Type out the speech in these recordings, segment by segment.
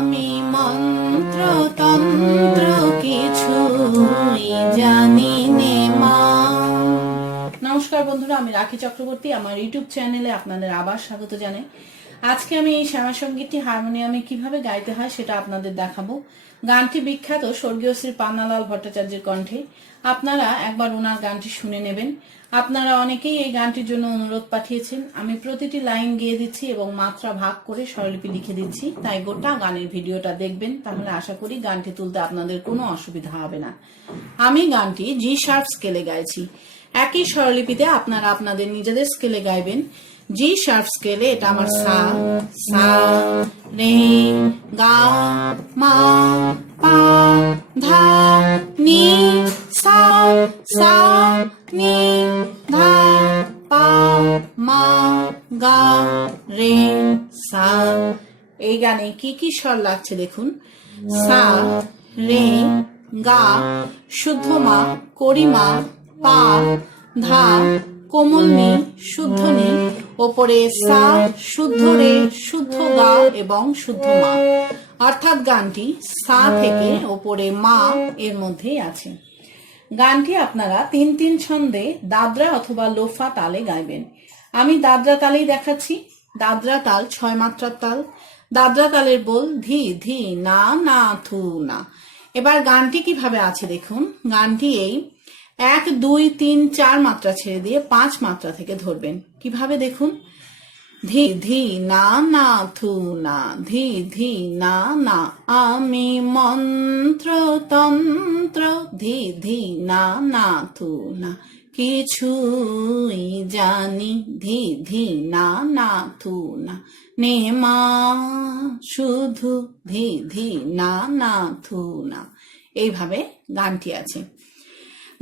আমি মন্ত্র তন্ত্র কিছু জানি নে মা। নমস্কার বন্ধুরা, আমি রাখি চক্রবর্তী। আমার ইউটিউব চ্যানেলে আপনাদের আবার স্বাগত জানাই। আজকে আমি এই শ্যামা সঙ্গীতটি হারমোনিয়ামে কীভাবে গাইতে হয় সেটা আপনাদের দেখাবো। গানটি বিখ্যাত স্বর্গীয় শ্রী পান্নালাল ভট্টাচার্যের কণ্ঠে। আপনারা একবার ওনার গানটি শুনে নেবেন। আপনারা অনেকেই এই গানটির জন্য অনুরোধ পাঠিয়েছেন। আমি প্রতিটি লাইন গেয়ে দিচ্ছি এবং মাত্রা ভাগ করে স্বরলিপি লিখে দিচ্ছি। তাই গোটা গানের ভিডিওটা দেখবেন, তাহলে আশা করি গানটি তুলতে আপনাদের কোনো অসুবিধা হবে না। আমি গানটি জি শার্প স্কেলে গাইছি। একই স্বরলিপিতে আপনারা আপনাদের নিজেদের স্কেলে গাইবেন। জি শার্প স্কেলে এটা আমার সা সা রে গা, মা, পা, ধা, নি, সা সা, নি, ধা, পা, মা, গা, রে, সা। এই গানে কি কি স্বর লাগছে দেখুন? সা, রে, গা, শুদ্ধ মা করিমা পা, ধা, কোমল নি, শুদ্ধ নি ওপরে সা, শুদ্ধ রে, শুদ্ধ গা এবং শুদ্ধ মা। অর্থাৎ গানটি সা থেকে ওপরে মা এর মধ্যেই আছে। গানটি আপনারা তিন তিন ছন্দে দাদরা অথবা লোফা তালে গাইবেন। আমি দাদরা তালেই দেখাচ্ছি। দাদরা তাল ছয় মাত্রার তাল। দাদরা তালের বল ধি ধি, না না, থু, না। এবার গানটি কীভাবে আছে দেখুন। গানটি এই এক, দুই, তিন, চার মাত্রা ছেড়ে দিয়ে পাঁচ মাত্রা থেকে ধরবেন। কীভাবে দেখুন? ধি ধি, না না থু না, ধি ধি, না না, আমি মন্ত্র তন্ত্র ধি ধি, না না থু না, কিছুই জানি, ধি ধি, না না থু না, নে, মা, শুধু ধি ধি, না না থু না, এইভাবে গানটি আছে।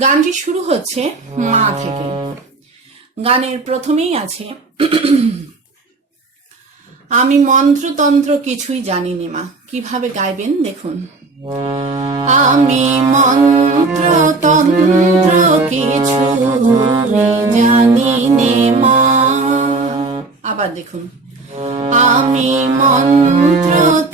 গানটি শুরু হচ্ছে মা থেকে। গানের প্রথমেই আছে, আমি মন্ত্রতন্ত্র কিছুই জানি নে মা। কীভাবে গাইবেন দেখুন। আমি মন্ত্রতন্ত্র কিছু জানি নে মা। আবার দেখুন। আমি মন্ত্রতন্ত্র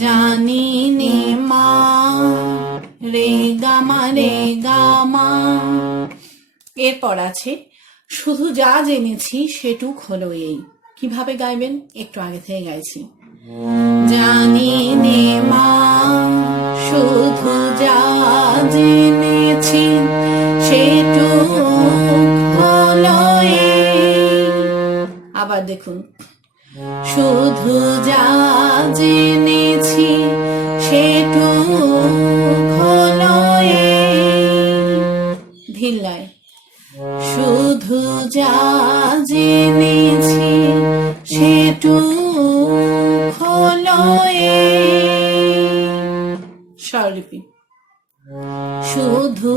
জানি নে মা রে গামা রে গামা এরপর আছে, শুধু যা জেনেছি সেটুক হলো এই। কীভাবে গাইবেন? একটু আগে থেকে গাইছি। জানি নে মা, শুধু যা জেনেছি সেটুক হলো আবার দেখুন শুধু যা জেনেছি সেটু হলো ধিল্লায় শুধু যা জেনেছি সেটু হলো স্বরলিপি। শুধু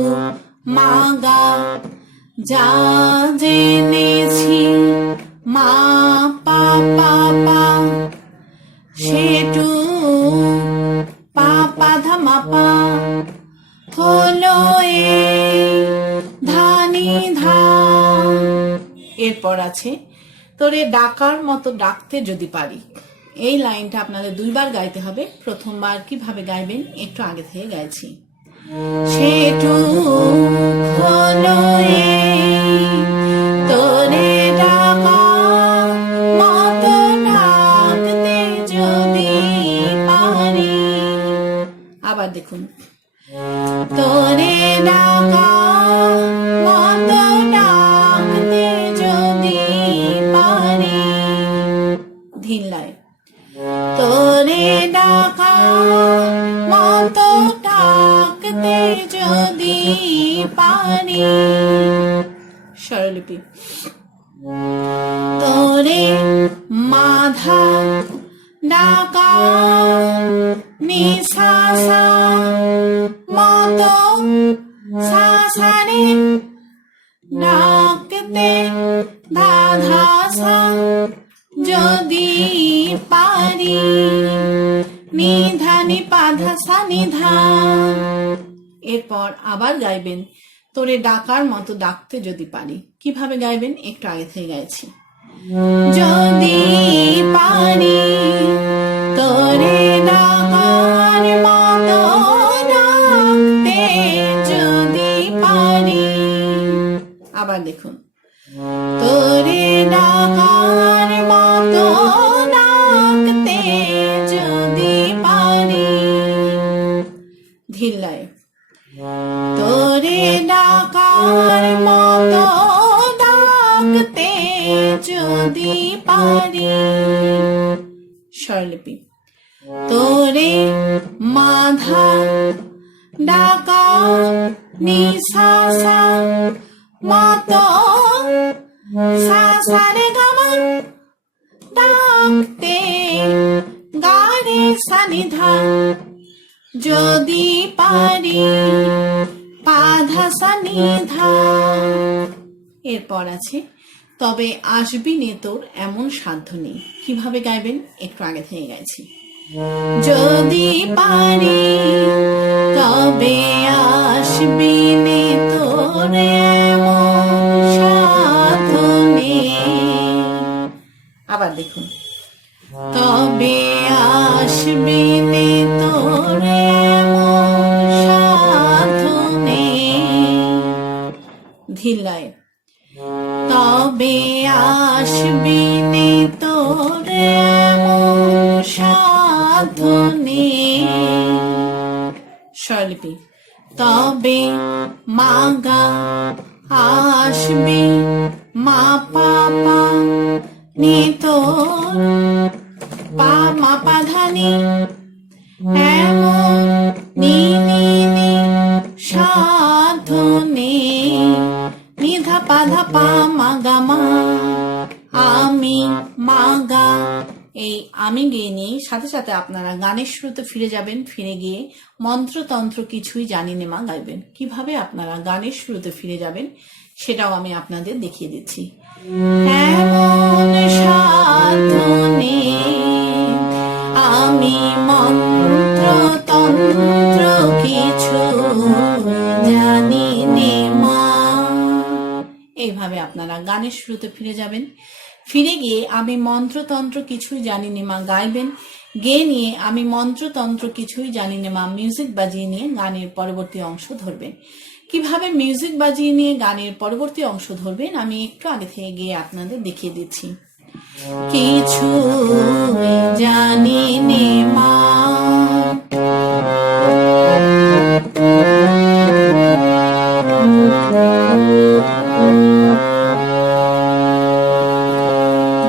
মাগা যা জেনেছি মা, পা পা সেটু, পা পা ধামা পা হলো ধানি, ধা। এরপর আছে, তোরে ডাকার মতো ডাকতে যদি পারি। এই লাইনটা আপনাদের দুইবার গাইতে হবে। প্রথমবার কীভাবে গাইবেন, একটু আগে থেকে গাইছি। সেটু হলো তোরে আবার দেখুন। তোরে ডাকা এরপর আবার গাইবেন, তোরে ডাকার মতো ডাকতে যদি পারি, কীভাবে গাইবেন? একটু আগে থেকে গাইছি। যদি পারি, তোরে ডাকার মতো ডাকতে যদি পারি। আবার দেখুন, তোরে ডাকার মাধা ডাকা নিশাসা, মতো সাসারে গামা, ডাকতে গারে সানিধা যদি পারি পাধা সানিধা এরপর আছে, তবে আসবি নে তোর এমন সাধ্য নেই। কীভাবে গাইবেন? একটু আগে থেকে গাইছি। যদি পারি তবে আসবি তোর আবার দেখুন। তবে আসবি তোর ধিলায় তবে আসবি তোর সাধনে স্বরলিপি। তবে মাগা আসবি, মা পাপা নে তোর পা মা পা ধানি এমন নি নি সাধনে, নিধা পা ধা পা মা গা মা, আমি মা গা এই আমি গিয়ে নিয়ে সাথে সাথে আপনারা গানের শুরুতে ফিরে যাবেন, ফিরে গিয়ে মন্ত্রতন্ত্র কিছুই জানি না মা গাইবেন। কীভাবে আপনারা গানের শুরুতে ফিরে যাবেন সেটাও আমি আপনাদের দেখিয়ে দিচ্ছি। আমি মন্ত্র তন্ত্র কিছু জানি মা। এইভাবে আপনারা গানের শুরুতে ফিরে যাবেন। ফিরে গিয়ে আমি মন্ত্রতন্ত্র কিছুই জানি নে মা, গাইবেন। গেয়ে নিয়ে আমি মন্ত্রতন্ত্র কিছুই জানি না মা মিউজিক বাজিয়ে নিয়ে গানের পরবর্তী অংশ ধরবেন। কীভাবে মিউজিক বাজিয়ে নিয়ে গানের পরবর্তী অংশ ধরবেন, আমি একটু আগে থেকে গিয়ে আপনাদের দেখিয়ে দিচ্ছি। কিছু জানি নে মা।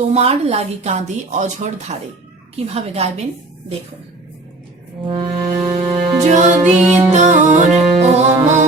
তোমার লাগি কাঁদি অঝর ধারে। কীভাবে গাইবেন? দেখুন। যদি তোর ও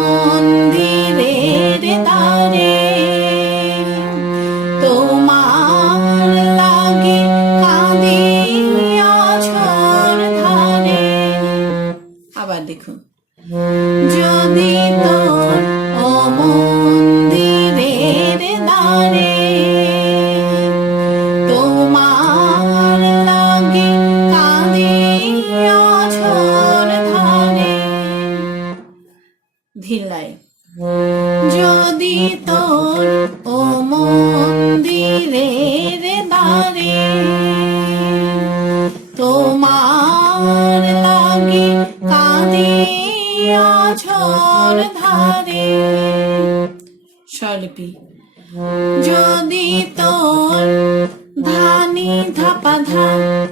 ধাপা ধা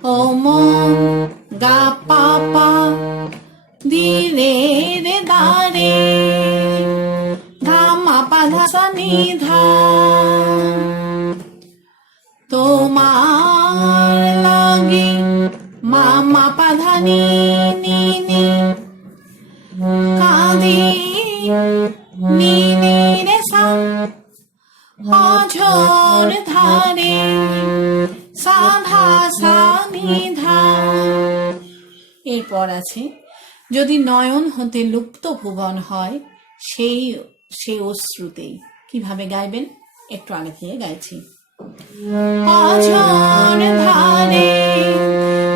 ও মন গা পাপা ধীরে রে দারে ধামা পাধা সানি ধা তোমার লাগি মামা পাধানি নি এরপর আছে। যদি নয়ন হতে লুপ্ত ভুবন হয়, সেই সে অশ্রুতেই। কীভাবে গাইবেন? একটু আগে থেকে গাইছি।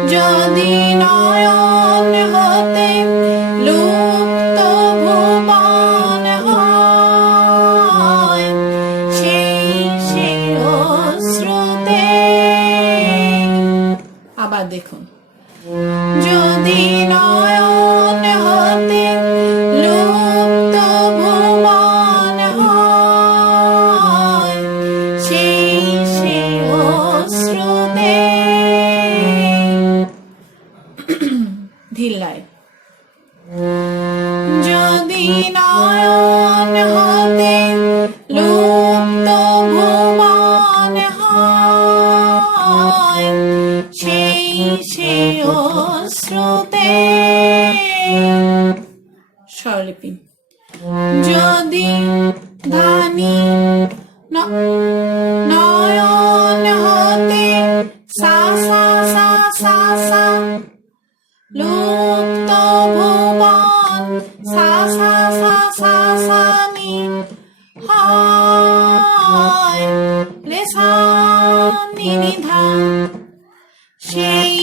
যদি নয়ন হতে অশ্রুতে স্বরলিপি। যদি ধানি নয়ন হতে সা সা সা সা সা, লুপ্ত ভুবন, সা সা সা সা সা, নি হয় রে সা নি নি সেই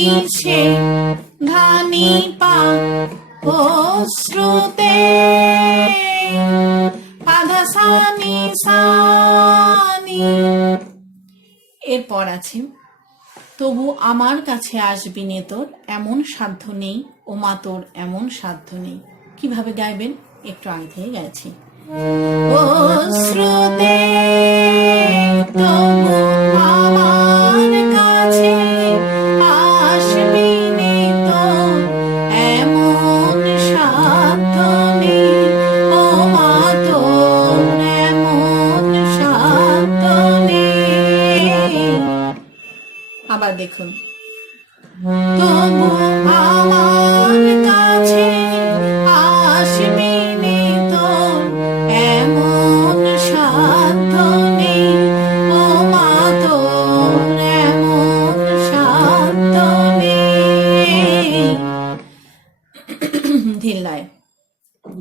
সানি এরপর আছে, তবু আমার কাছে আসবি নে তোর, এমন সাধ্য নেই। ও মা, তোর এমন সাধ্য নেই। কীভাবে গাইবেন? একটু আগে থেকে গাইছি ও শ্রুতে তবু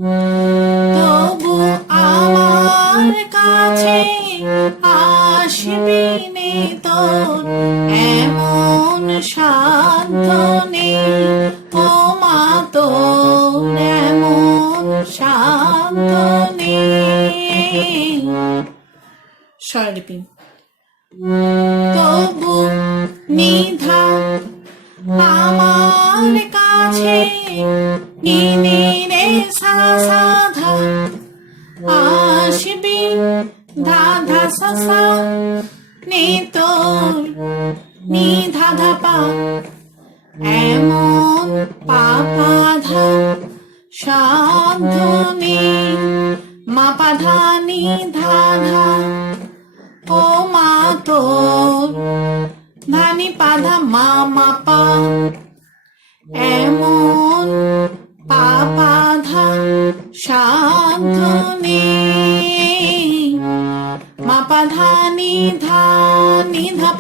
তবু আমার কাছে আসবি নে তোর এমন সাধ্য নেই। ও মা তোর এমন সাধ্য নেই। স্বরলিপি। তবু নিধা আমার কাছে নিনি রে সা সাধা আসবি ধাধা সসা নে তোর পা এমন পাপাধা সাধ্য মাপাধা নি ধাধা ধানি পাধা মা মাপা, এমন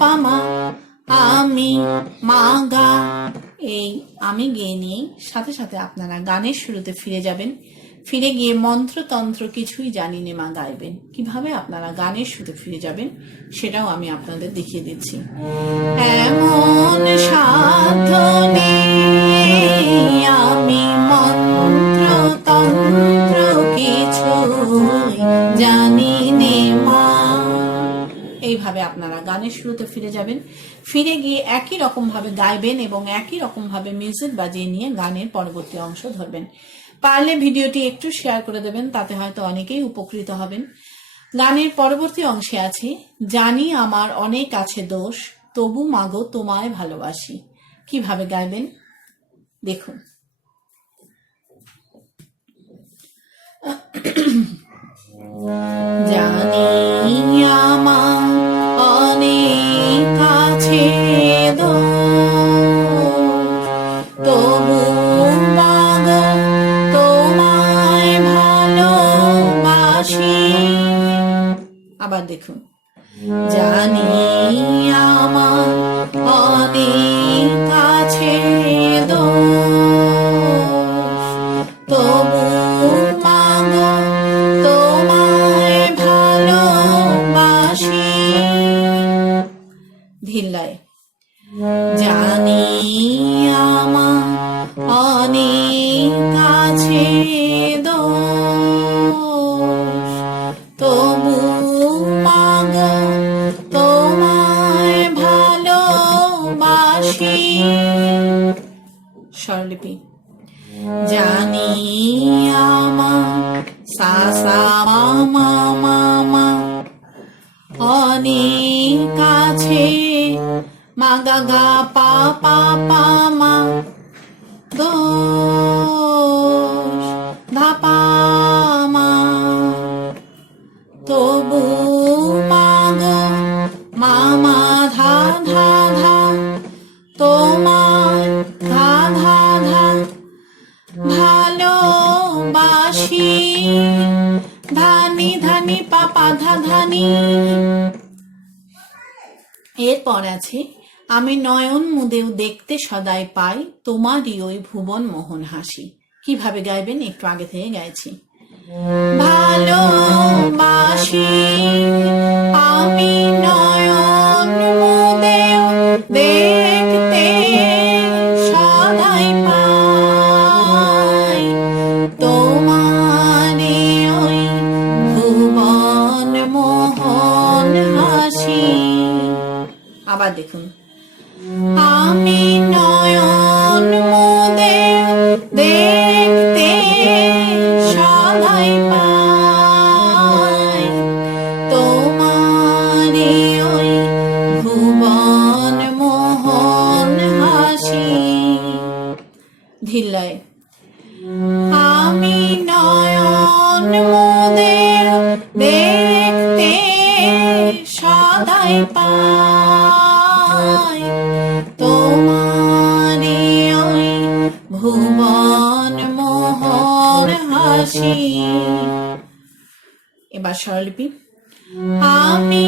ধাপামা আমি মাগা। এই আমি গেয়ে নিয়ে সাথে সাথে আপনারা গানের শুরুতে ফিরে যাবেন। ফিরে গিয়ে মন্ত্রতন্ত্র কিছুই জানি নে মা গাইবেন। কীভাবে আপনারা গানের শুরুতে ফিরে যাবেন, সেটাও আমি আপনাদের দেখিয়ে দিচ্ছি। এমন সাধ্য নেই, আমি মন্ত্র তন্ত্র কিছু জানি নে মা এইভাবে আপনারা গানের শুরুতে ফিরে যাবেন। ফিরে গিয়ে একই রকম ভাবে গাইবেন এবং একই রকম ভাবে মিউজিক বাজিয়ে নিয়ে গানের পরবর্তী অংশ ধরবেন। পারলে ভিডিওটি একটু শেয়ার করে দেবেন, তাতে হয়তো অনেকেই উপকৃত হবেন। গানের পরবর্তী অংশে আছে। জানি আমার অনেক আছে দোষ, তবু মাগো তোমায় ভালোবাসি। কীভাবে গাইবেন? দেখুন। জানি আমার আবার দেখুন। জানি আমার অনেক আছে মা গা গা পা পা পা মা আছে আমি নয়ন মুদেও দেখতে সদাই পাই তোমারই ওই ভুবন মোহন হাসি। কীভাবে গাইবেন? একটু আগে থেকে গাইছি। ভালোবাসি আমি নয়ন স্বরলিপি আমি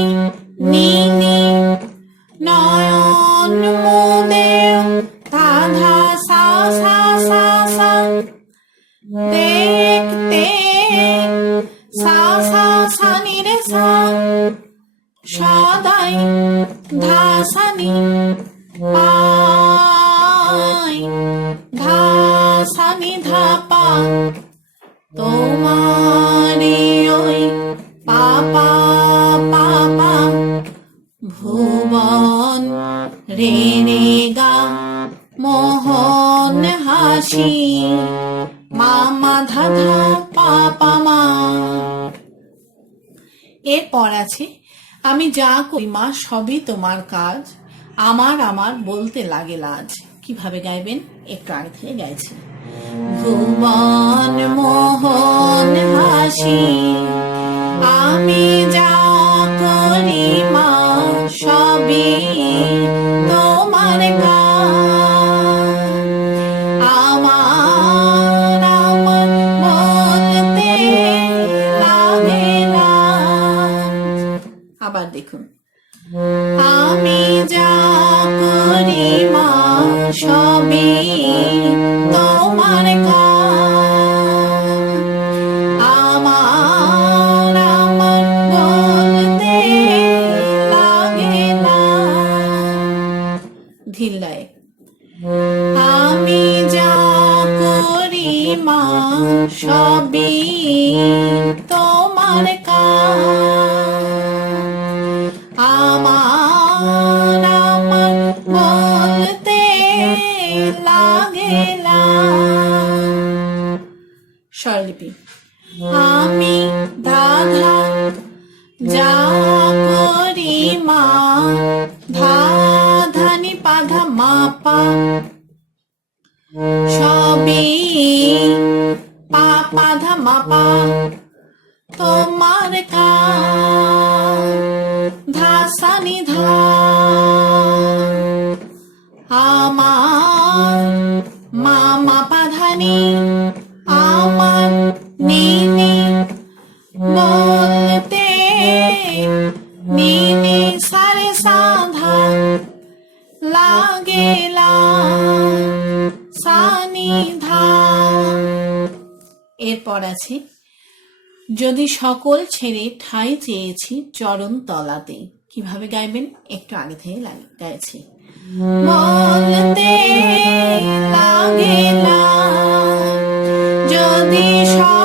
মোহন হাসি। মামা ধাধা পাপা মা। এরপর আছে, আমি যা করি মা, সবই তোমার কাজ। আমার আমার বলতে লাগে লাজ। কীভাবে গাইবেন? একটু আগে থেকে গাইছি। ভুবন মোহন হাসি, আমি যা করি মা, সবই তোমার কাজ। পা ধা মা পা তোমার কাজ ধা সা নি ধা আমার মা মা এরপর আছে। যদি সকল ছেড়ে ঠাই চেয়েছি চরণ তলাতে, কীভাবে গাইবেন? একটু আগে থেকে লাগ- গাইছি। বলতে লাগেলা যদি সকল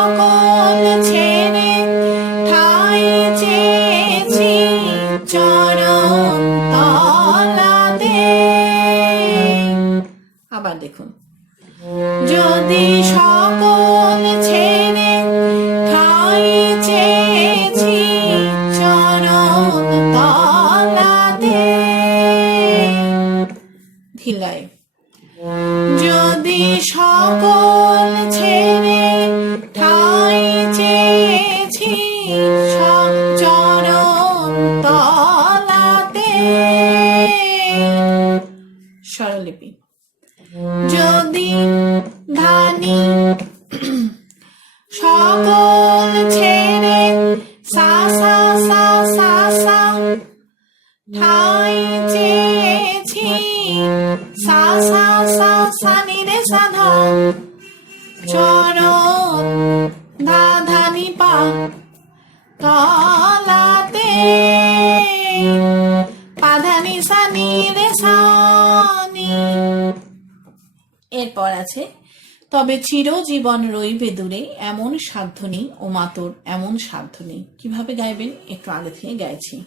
চিরজীবন রইবে দূরে এমন সাধ্য নেই ও মাতর এমন সাধ্য নেই কীভাবে গাইবেন? একটু আগে থেকে গাইছি।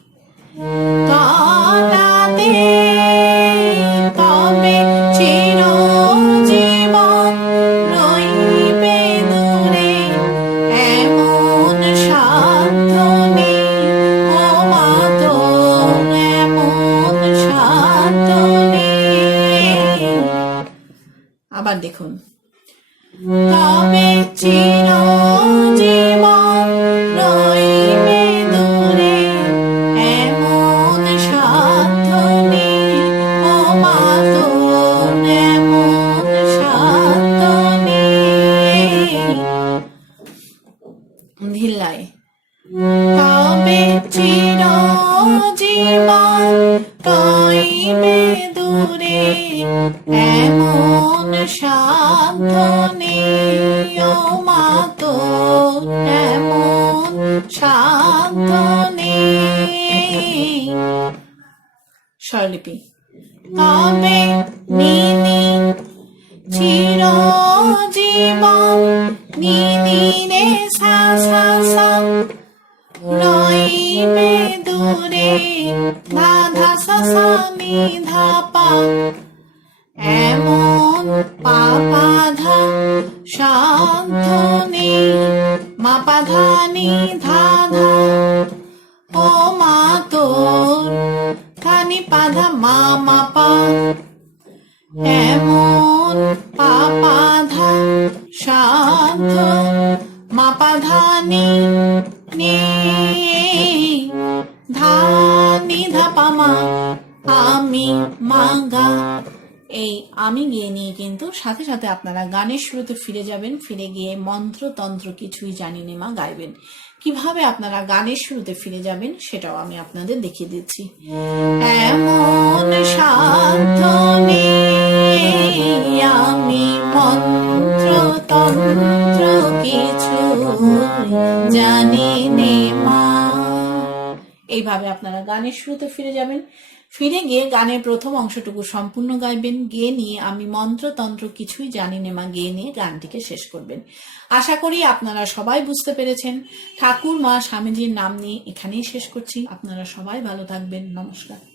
রইবে দূরে স্বরলিপি। তবে নিনি চিরজীবন নিনি রে সা সা সা রইবে দূরে এমন পাপা ধা সাধ্য নেই মা ধা নি ধা ধা ও মা তোর খানি পাধা মা মা পা এমন পাপাধা ধা সাধ্য মা পা ধা নিধা পামা নি আমি মাগা। এই আমি গিয়ে নিয়ে কিন্তু সাথে সাথে আপনারা গানের শুরুতে ফিরে যাবেন, ফিরে গিয়ে মন্ত্র তন্ত্র কিছুই জানি মা গাইবেন। কীভাবে আপনারা গানের শুরুতে ফিরে যাবেন সেটাও আমি আপনাদের দেখিয়ে দিচ্ছি। এমন সাধ্য আমি মন্ত্র তন্ত্র কিছু জানি মা। এইভাবে আপনারা গানের শুরুতে ফিরে যাবেন। ফিরে গিয়ে গানের প্রথম অংশটুকু সম্পূর্ণ গাইবেন, গেয়ে নিয়ে আমি মন্ত্রতন্ত্র কিছুই জানি না মা, গেয়ে নিয়ে গানটিকে শেষ করবেন। আশা করি আপনারা সবাই বুঝতে পেরেছেন। ঠাকুর মা স্বামীজির নাম নিয়ে এখানেই শেষ করছি। আপনারা সবাই ভালো থাকবেন। নমস্কার।